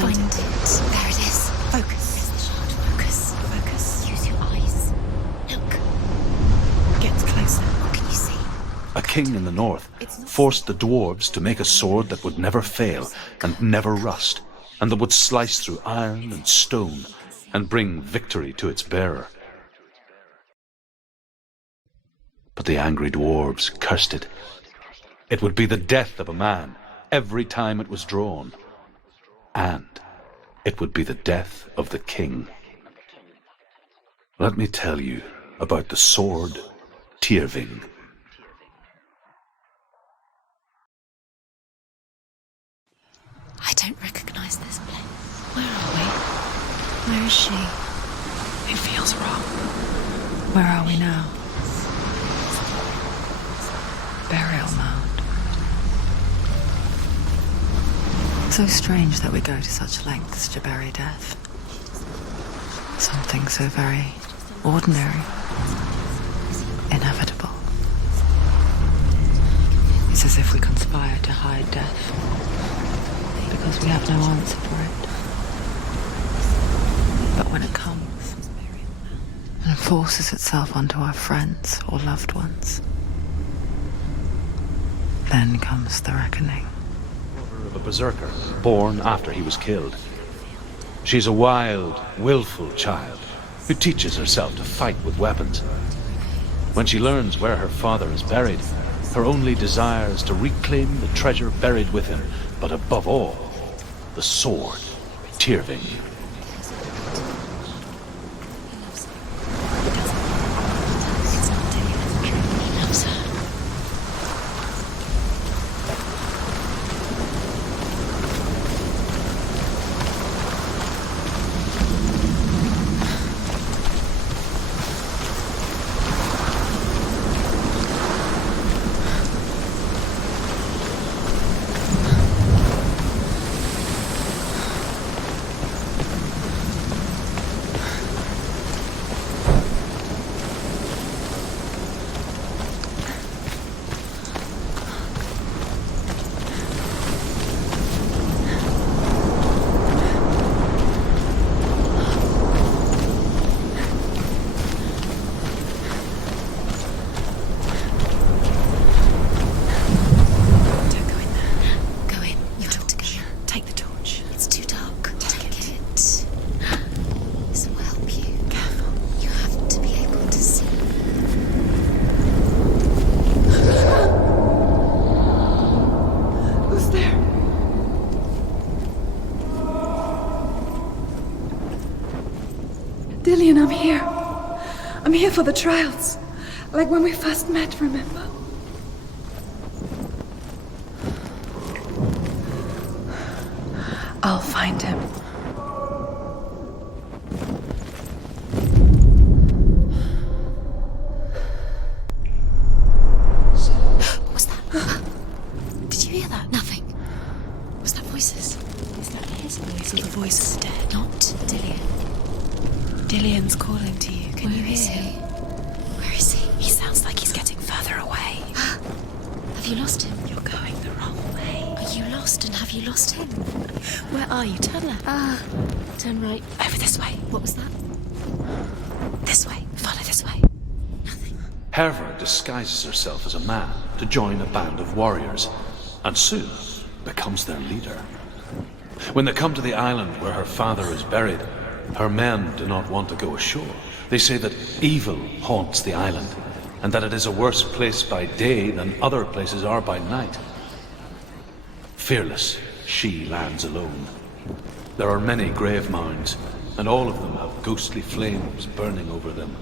Find it. There it is. Focus. Press the shard. Focus. Focus. Use your eyes. Look. Get closer. What can you see? A king in the north forced the dwarves to make a sword that would never fail and never rust, and that would slice through iron and stone and bring victory to its bearer. But the angry dwarves cursed it. It would be the death of a man every time it was drawn, and it would be the death of the king. Let me tell you about the sword Tyrving. I don't recognize this place. Where are we? Where is she? It feels wrong. Where are we now? Burial mound. So strange that we go to such lengths to bury death. Something so very ordinary, inevitable. It's as if we conspire to hide death, because we have no answer for it. But when it comes and forces itself onto our friends or loved ones, then comes the reckoning. Of a berserker, born after he was killed. She's a wild, willful child who teaches herself to fight with weapons. When she learns where her father is buried, her only desire is to reclaim the treasure buried with him, but above all, the sword, Tyrving. Dillian, I'm here. I'm here for the trials. Like when we first met, remember? I'll find him. What was that? Did you hear that? Nothing. Was that voices? Is that his voice or the voice of the dead? Not Dillian. Dillian's calling to you. Can you Where is hear? he? Where is he? He sounds like he's getting further away. Have you lost him? You're going the wrong way. Are you lost and have you lost him? Where are you? Turn left. Turn right. Over this way. What was that? This way. Follow this way. Herva disguises herself as a man to join a band of warriors, and soon becomes their leader. When they come to the island where her father is buried, her men do not want to go ashore. They say that evil haunts the island, and that it is a worse place by day than other places are by night. Fearless, she lands alone. There are many grave mounds, and all of them have ghostly flames burning over them.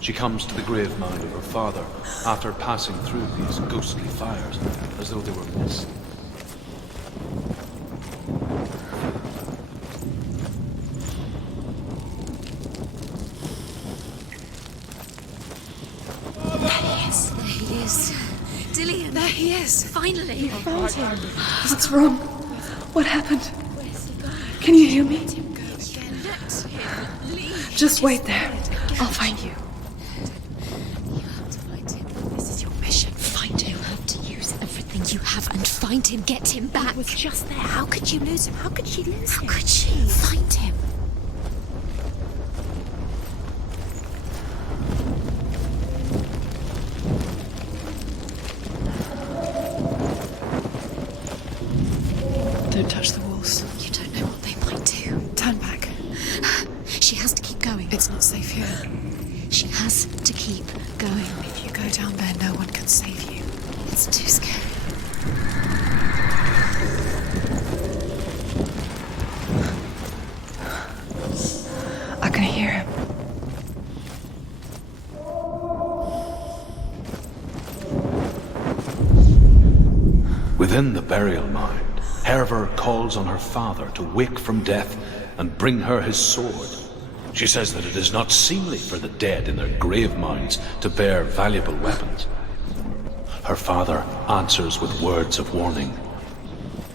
She comes to the grave mound of her father after passing through these ghostly fires, as though they were mist. There he is. Dillian. There he is. Finally. Found him. What's wrong? What happened? Can you hear me? Just wait there. I'll find you. You have to find him. This is your mission. Find him. You have to use everything you have and find him, get him back. He was just there. How could you lose him? How could she lose him? How could she? Find him. Don't touch the walls. You don't know what they might do. Turn back. She has to keep going. It's not safe here. She has to keep going. If you go down there, no one can save you. It's too scary. I can hear him. Within the burial mound, Herver calls on her father to wake from death and bring her his sword. She says that it is not seemly for the dead in their grave mounds to bear valuable weapons. Her father answers with words of warning.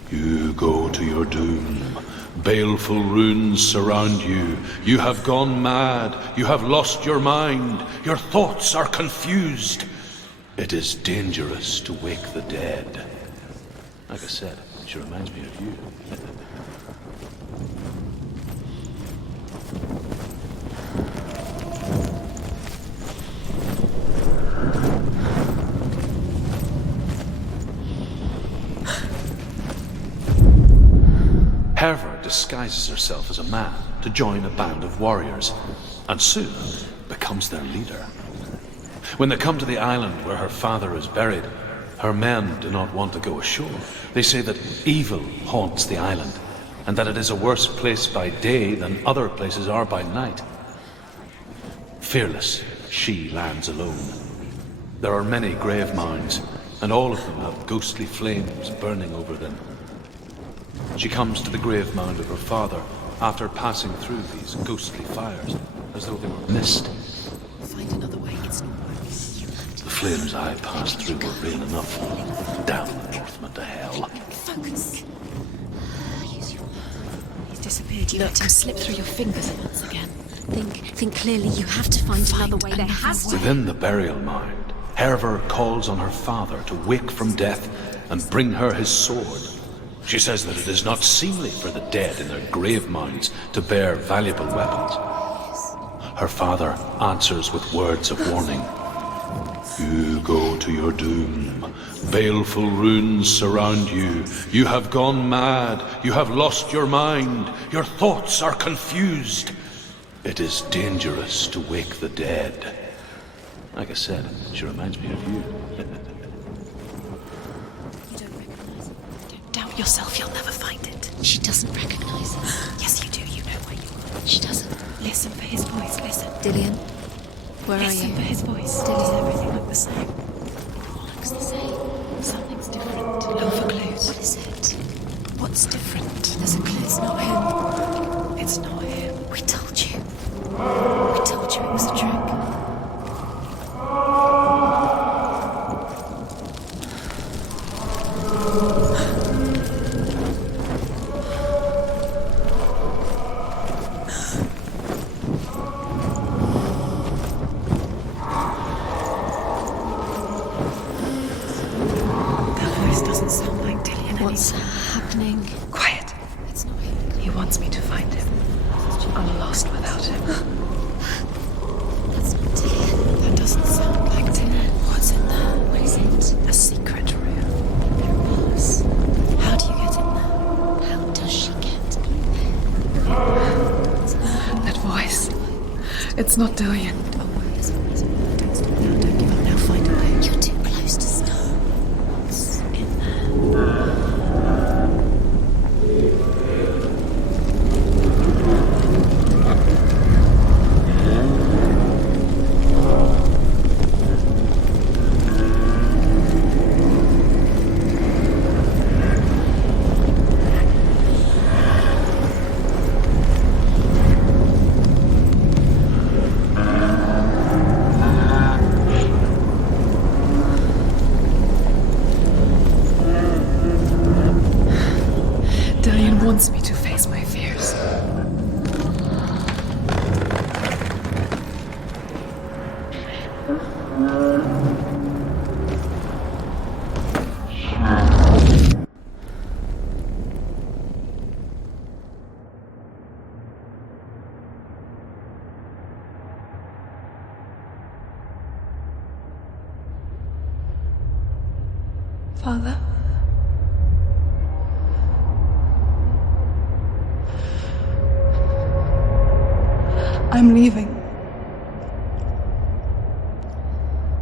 You go to your doom. Baleful runes surround you. You have gone mad. You have lost your mind. Your thoughts are confused. It is dangerous to wake the dead. Like I said, she reminds me of you. Herver disguises herself as a man to join a band of warriors, and soon becomes their leader. When they come to the island where her father is buried, her men do not want to go ashore. They say that evil haunts the island, and that it is a worse place by day than other places are by night. Fearless, she lands alone. There are many grave mounds, and all of them have ghostly flames burning over them. She comes to the grave mound of her father after passing through these ghostly fires, as though they were mist. Find another way. It's not working. The flames I passed through were real enough. Down the Northman to hell. Focus. Use your... He's disappeared. You let him slip through your fingers once again. Think clearly. You have to find another way. There has to be. Within the burial mound, Herver calls on her father to wake from death and bring her his sword. She says that it is not seemly for the dead in their grave mounds to bear valuable weapons. Her father answers with words of warning. You go to your doom. Baleful runes surround you. You have gone mad. You have lost your mind. Your thoughts are confused. It is dangerous to wake the dead. Like I said, she reminds me of you. Doubt yourself, you'll never find it. She doesn't recognize it. Yes, you do. You know where you are. She doesn't. Listen for his voice. Listen. Dillian, where are Listen you? for his voice. Dillian. Does everything look the same? Looks the same. Something's different. Look for clues. What is it? What's different? There's a clue. It's not him. It's not him. We told you. We told you it was a trick. That voice doesn't sound like Dillian What's anymore. happening? Quiet. It's not him. He wants me to find him. I'm lost without him. That's not Dillian. That doesn't sound like Dillian. What's in there? What is it? A secret room. There was. How do you get in there? How does she get in there? That voice. It's not Dillian. Oh, where is it? Where is it? Don't stop now. Don't give up now. Find a way. You're too close to stop. What's in there? Dillian wants me to face my fears. Father? I'm leaving.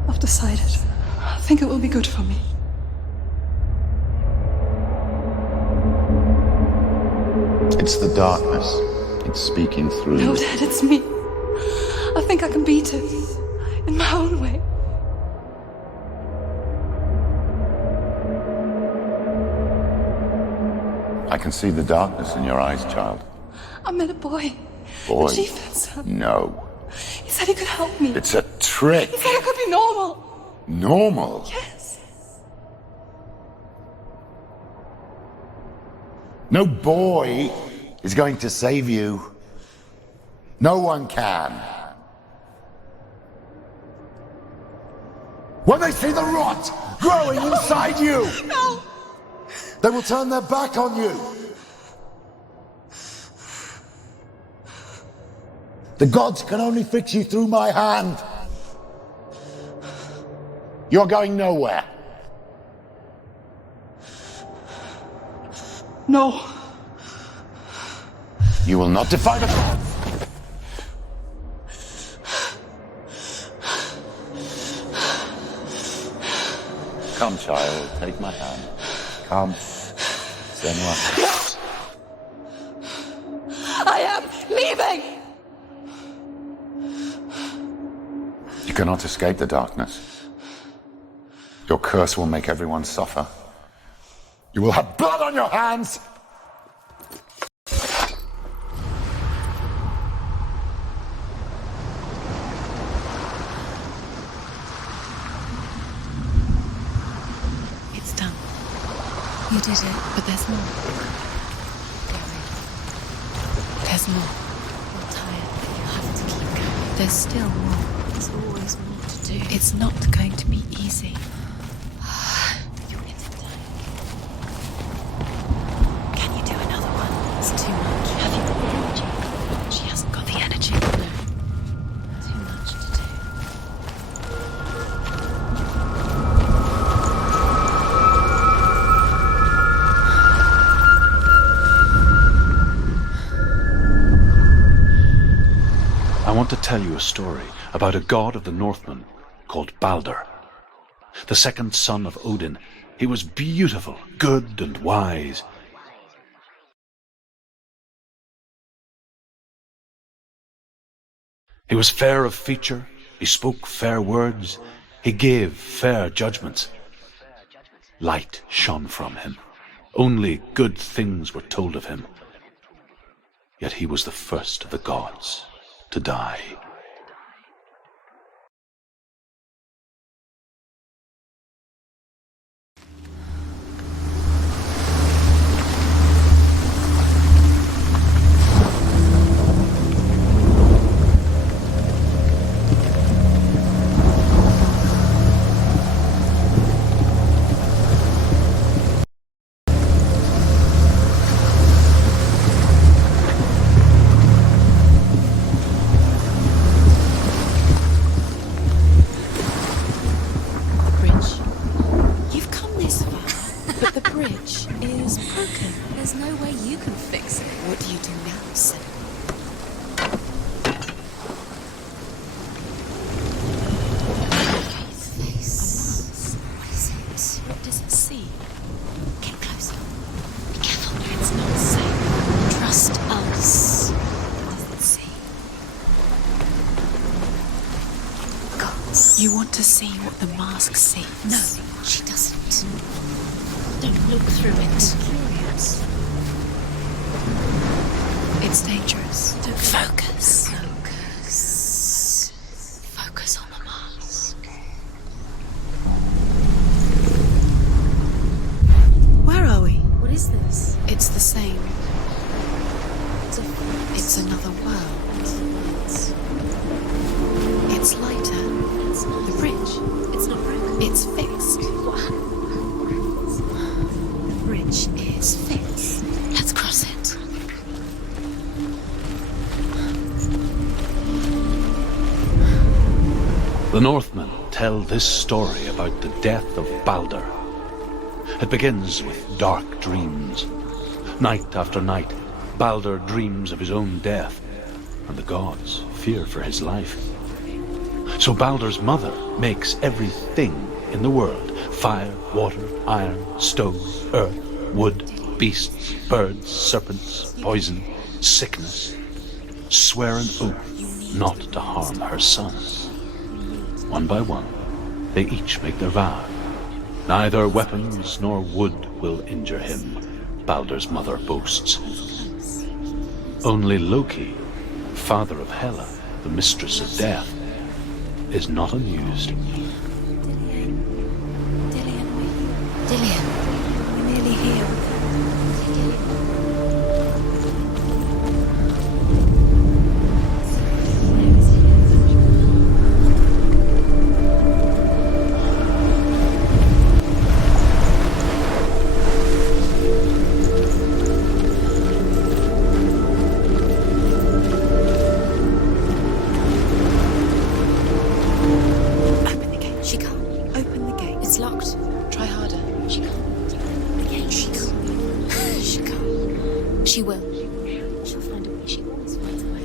I've decided. I think it will be good for me. It's the darkness. It's speaking through No, you. Dad, it's me. I think I can beat it. In my own way. I can see the darkness in your eyes, child. I met a boy. Boy. The chief said No. He said he could help me. It's a trick. He said I could be normal. Normal. Yes. No boy is going to save you. No one can. When they see the rot growing inside you, No. they will turn their back on you. The gods can only fix you through my hand. You're going nowhere. No. You will not defy the gods. Come, child, take my hand. Come. Senua. I am leaving. You cannot escape the darkness. Your curse will make everyone suffer. You will have blood on your hands! It's done. You did it, but there's more. There's more. You're tired, but you have to keep going. There's still more. There's always more to do. It's not going to be easy. You're in the dark. Can you do another one? It's too much. Have you got the energy? She hasn't got the energy. No. Too much to do. I want to tell you a story about a god of the Northmen called Balder. The second son of Odin. He was beautiful, good and wise. He was fair of feature, he spoke fair words, he gave fair judgments. Light shone from him. Only good things were told of him. Yet he was the first of the gods to die. There's no way you can fix it. What do you do now, Sin? His face. What is it? What does it see? Get closer. Be careful. It's not safe. Trust us. What does it see? Gods. You want to see what the mask sees? No, she doesn't. Don't look through it. I'm curious. It's dangerous. Don't focus. Focus on the mask. Where are we? What is this? It's the same. Different. It's another world. It's lighter. It's not. The bridge. It's not broken. It's fixed. What happened? The bridge is fixed. Let's cross it. The Northmen tell this story about the death of Balder. It begins with dark dreams. Night after night, Baldur dreams of his own death, and the gods fear for his life. So Baldur's mother makes everything in the world, fire, water, iron, stone, earth, wood, beasts, birds, serpents, poison, sickness, swear an oath not to harm her son. One by one, they each make their vow. Neither weapons nor wood will injure him, Baldur's mother boasts. Only Loki, father of Hela, the mistress of death, is not amused. Dillian, we're nearly here. She will. She'll find a way. She always finds a way.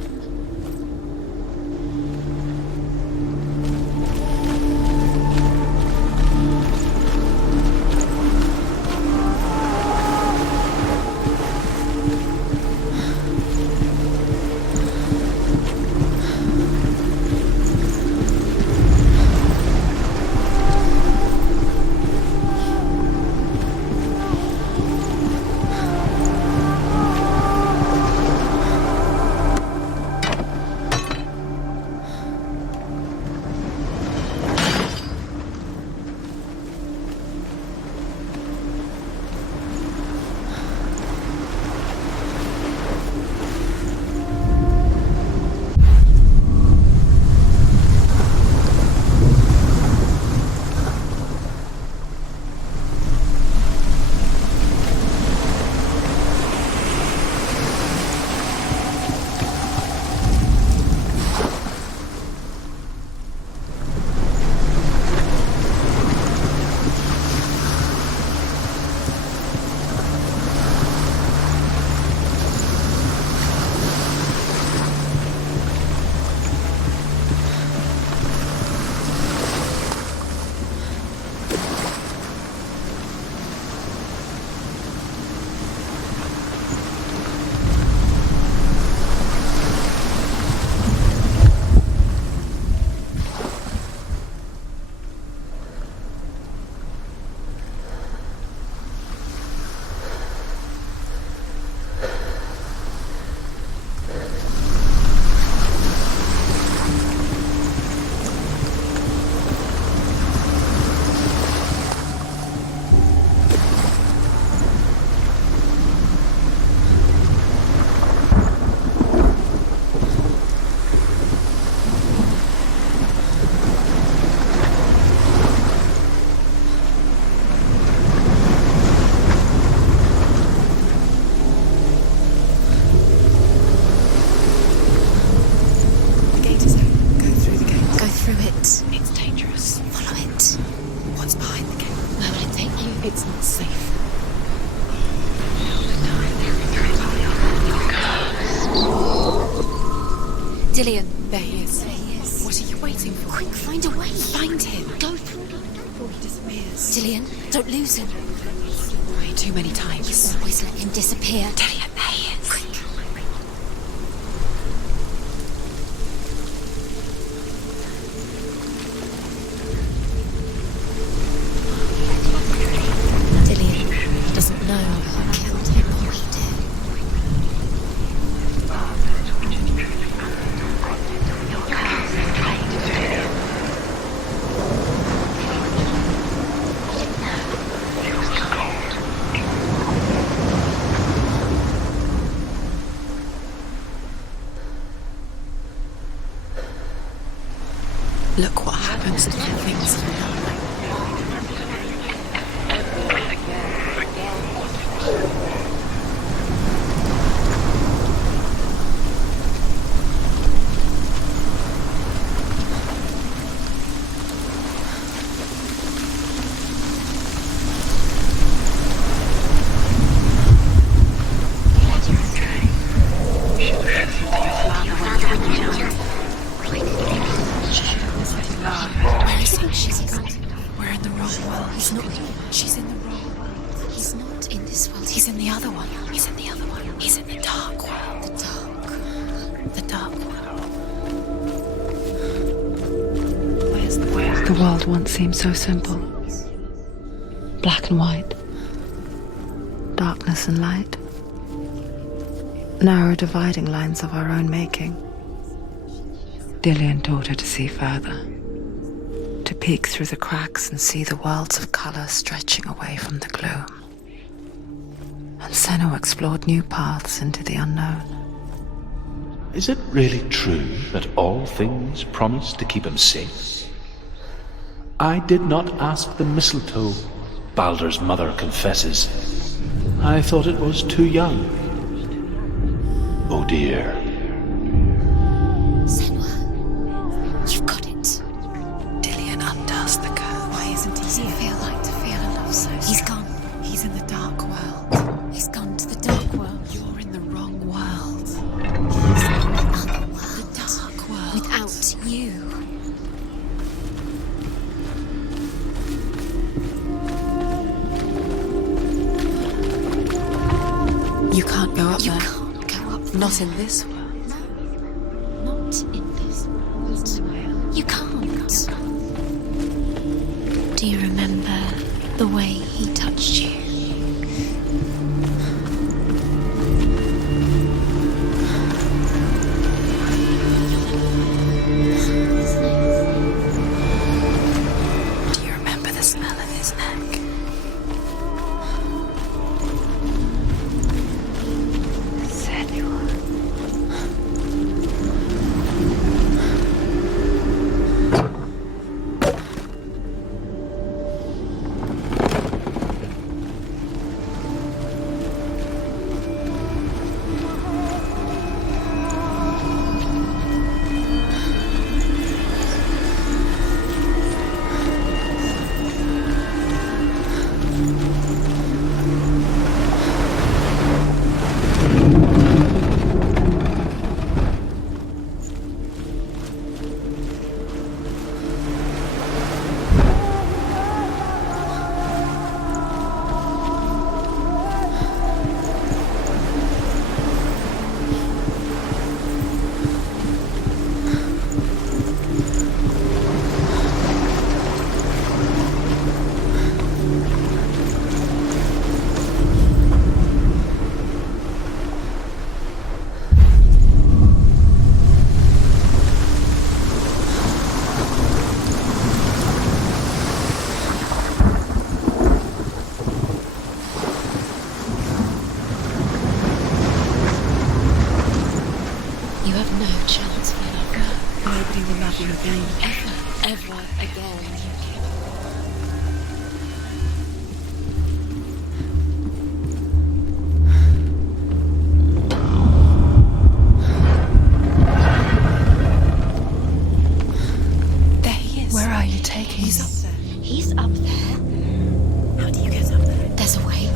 It's not safe. Dillian. There he is. What are you waiting for? Quick, find a way. Find him. Go through before he disappears. Dillian, don't lose him. Way too many times. You always let him disappear. Dillian, there he is. Quick. Dillian doesn't know who killed him or we did. Look what happens to the things you love. He's in the dark world. The dark world. Where's the world? The world once seemed so simple. Black and white. Darkness and light. Narrow dividing lines of our own making. Dillian taught her to see further. To peek through the cracks and see the worlds of color stretching away from the gloom. And Senua explored new paths into the unknown. Is it really true that all things promise to keep him safe? I did not ask the mistletoe, Baldur's mother confesses. I thought it was too young. Oh dear. Senua, you've got it. Dillian undoes the curse. Why isn't he here? Feel like to feel a love so strong. He's gone. He's in the dark world. He's gone to the dark world. You're in the wrong world. He's in the other world. The dark world. Without you. You can't go up You there. can't go up there. Not in this world. No, not in this world. You can't. Do you remember the way he touched you? Do you remember the smell of his neck? Senua. You have no chance for love. Nobody will love you again. Ever again. There he is. Where are you taking He's me? up there. He's up there. How do you get up there? There's a way.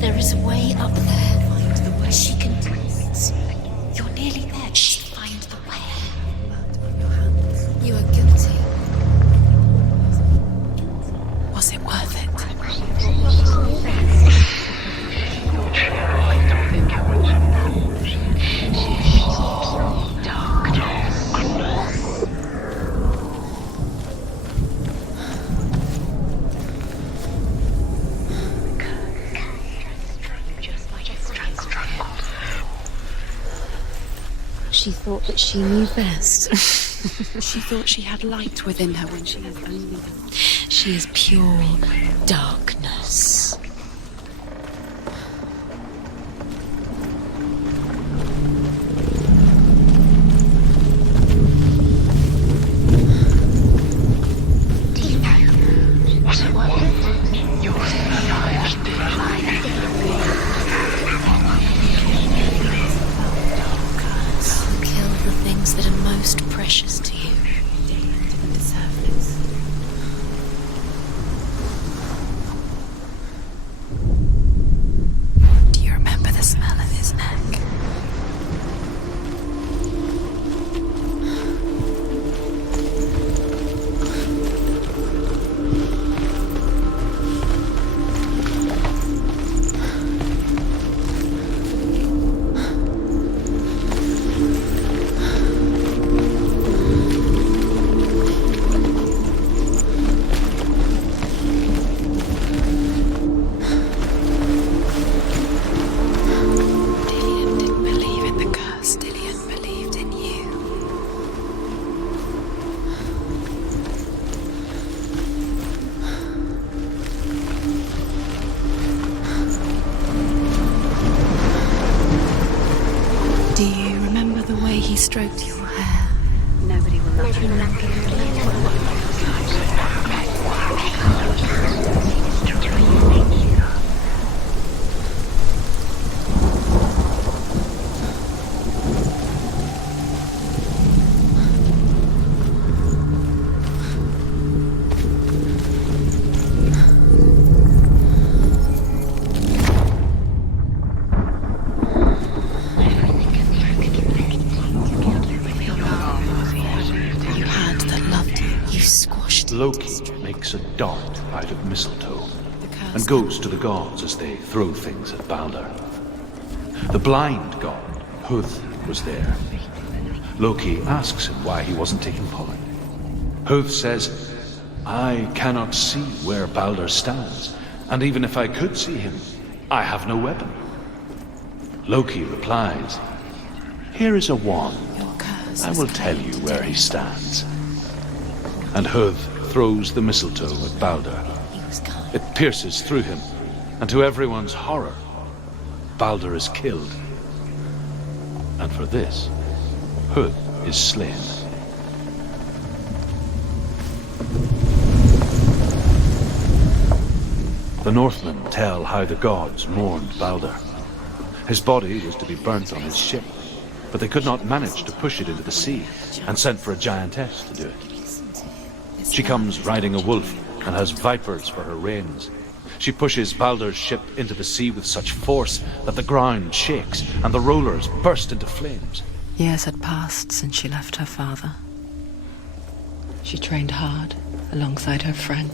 There is a way up there. Find the way. She can do it. You're nearly there. She'll find the way. Blood on your hands. You are guilty. Was it worth it? She thought that she knew best. She thought she had light within her when she has only... She is pure darkness. Kill the things that are most precious to you. Didn't deserve this. stroked your hair. Nobody will love you. Loki makes a dart out of mistletoe and goes to the gods as they throw things at Balder. The blind god, Huth, was there. Loki asks him why he wasn't taking part. Huth says, "I cannot see where Balder stands, and even if I could see him, I have no weapon." Loki replies, "Here is a wand. I will tell you where he stands." And Huth throws the mistletoe at Balder. It pierces through him, and to everyone's horror, Balder is killed. And for this, Huth is slain. The Northmen tell how the gods mourned Balder. His body was to be burnt on his ship, but they could not manage to push it into the sea, and sent for a giantess to do it. She comes riding a wolf and has vipers for her reins. She pushes Balder's ship into the sea with such force that the ground shakes and the rollers burst into flames. Years had passed since she left her father. She trained hard alongside her friend,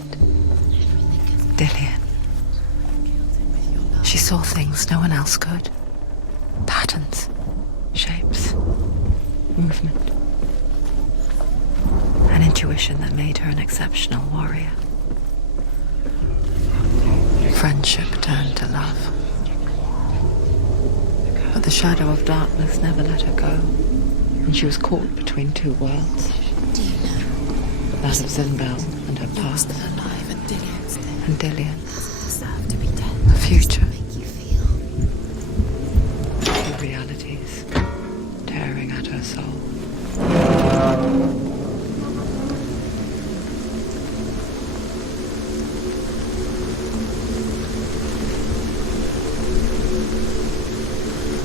Dillion. She saw things no one else could. Patterns, shapes, movement. An intuition that made her an exceptional warrior. Friendship turned to love. But the shadow of darkness never let her go, and she was caught between two worlds. Do you know? That of Zinbel and her past, Still alive and Dillion's dead. and Dillion, Deserve to be dead. the future. Make you feel. Two realities tearing at her soul.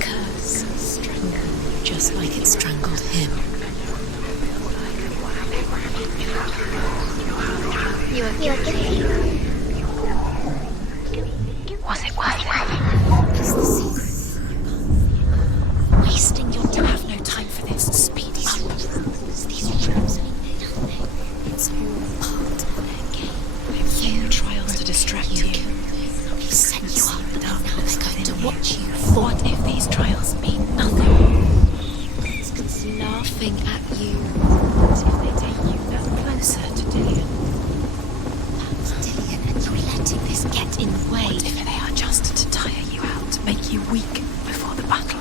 Curse strangled you just like it strangled him. You are guilty. Was it worth it? It's the sea. Wasting your time. Have no time for this. Speed up. These trials. It's all part of their game. Few trials to distract you. He set you up, but now they're going to watch you. What if these trials mean nothing? It's laughing at you. What if they take you no closer to Dillion? Dillion, and you're letting this get in the way. What if they are just to tire you out, make you weak before the battle?